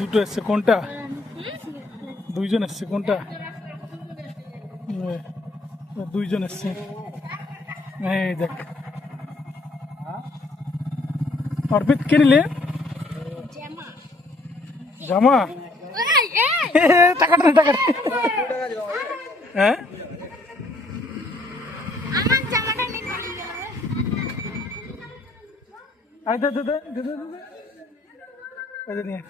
দুটো এসছে, কোনটা? দুইজন এসছে, কোনটা? দুইজন এসছে, এই দেখ। অর্পিত কে নিলে জামা? টাকাটা টাকা, হ্যাঁ নিয়ে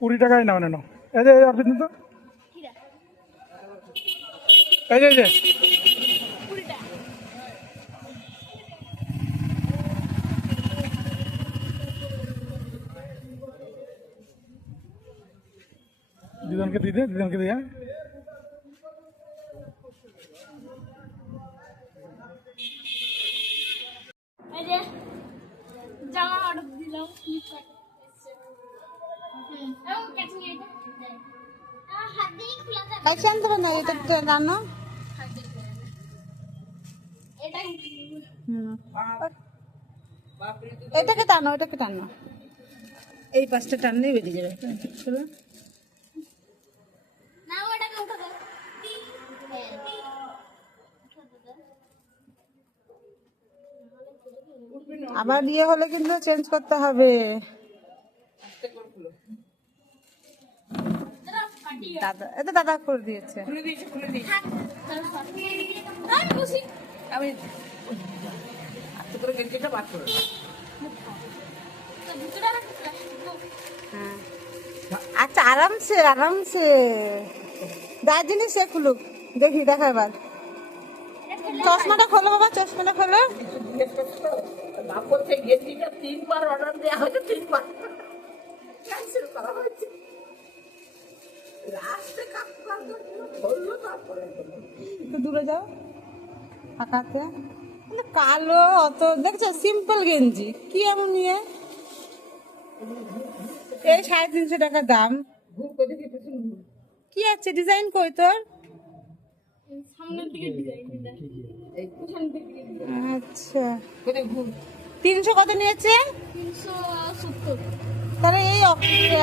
$20 নাও নেন। এই যে অর্পিত তো, এই যে দুজনকে দিয়ে দে, দুজনকে দিয়ে। জামা অর্ডার দিলাম, এটাকে টানো, এটাকে টানো, এই পাশটা টানলেই বেরিয়ে যাবে। আবার ইয়ে হলে কিন্তু চেঞ্জ করতে হবে। দাদা, এটা দাদা করে দিয়েছে। আচ্ছা, আরামসে আরামসে যার জিনিস সে খুলুক, দেখি দেখা এবার। চশমাটা খোলো বাবা, চশমাটা খোলো। তিনবার অর্ডার দেওয়া হয়েছে, তিনবার ক্যান্সেল করা হয়েছে। একটু দূরে যাও, ফাঁকাতে। কালো অত দেখছো, সিম্পল গেঞ্জি কি এমন নিয়ে, এই 350 টাকা দাম। কি আছে ডিজাইন কই তোর? আচ্ছা, 300 কত নিয়েছে? 370। তাহলে এই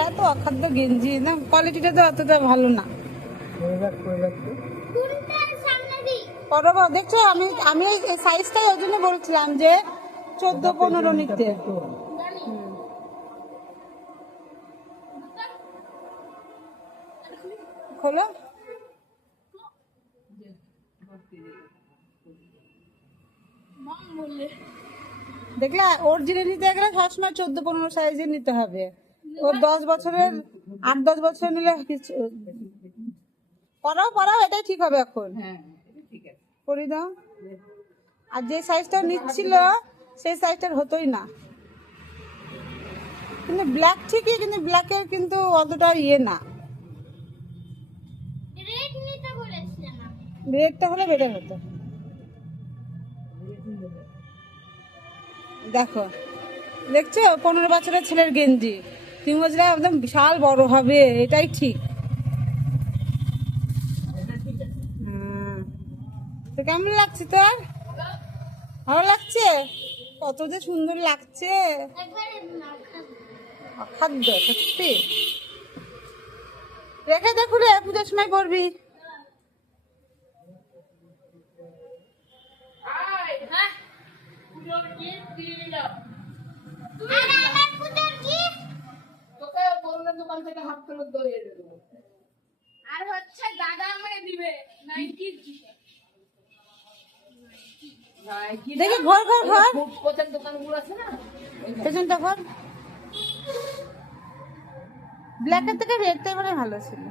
এত অখাদ্য গেঞ্জি না, কোয়ালিটিটা তো অতটা ভালো না। দেখছো, আমি এই সাইজটাই ওই জন্য বলছিলাম যে 14-15 নিতে। খোলো, দেখলা অরিজিনাল নিতে গেলে সবসময় 14-15 সাইজের নিতে হবে। ওর 10 বছরের 8-10 বছর নিলে কিছু পরাও, এটাই ঠিক হবে এখন। পরি দাও। আর যে সাইজটা নিচ্ছিল সেই সাইজটার হতোই না, কিন্তু ব্ল্যাক ঠিকই, কিন্তু ব্ল্যাকের কিন্তু অতটা ইয়ে না। রেডটা হলে বেটার হতো। দেখো, দেখছো 15 বছরের ছেলের গেঞ্জি, তুমি বলছিলে একদম বিশাল বড় হবে, এটাই ঠিক। তো কেমন লাগছে তোর? ভালো লাগছে? কত যে সুন্দর লাগছে, অখাদ্য সত্যি। রেখে দেখো রে, পুজোর সময় পড়বি। আর হচ্ছে দাদা আমাকে দিবে নাইকির দেখি ঘর দোকানগুলো আছে না, পেছনটা ঘর। ব্ল্যাকের থেকে রেডটা মানে ভালো ছিল।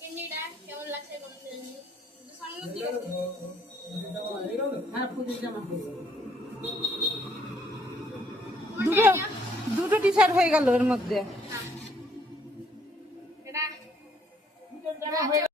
গেঞ্জিটা কেমন লাগছে বলতে জানি সামনে দিকে হ্যাঁ পুজোর জামা পরবো। দুটো দুটো টি শার্ট হয়ে গেল এর মধ্যে। এটা পুজোর জামা হয়ে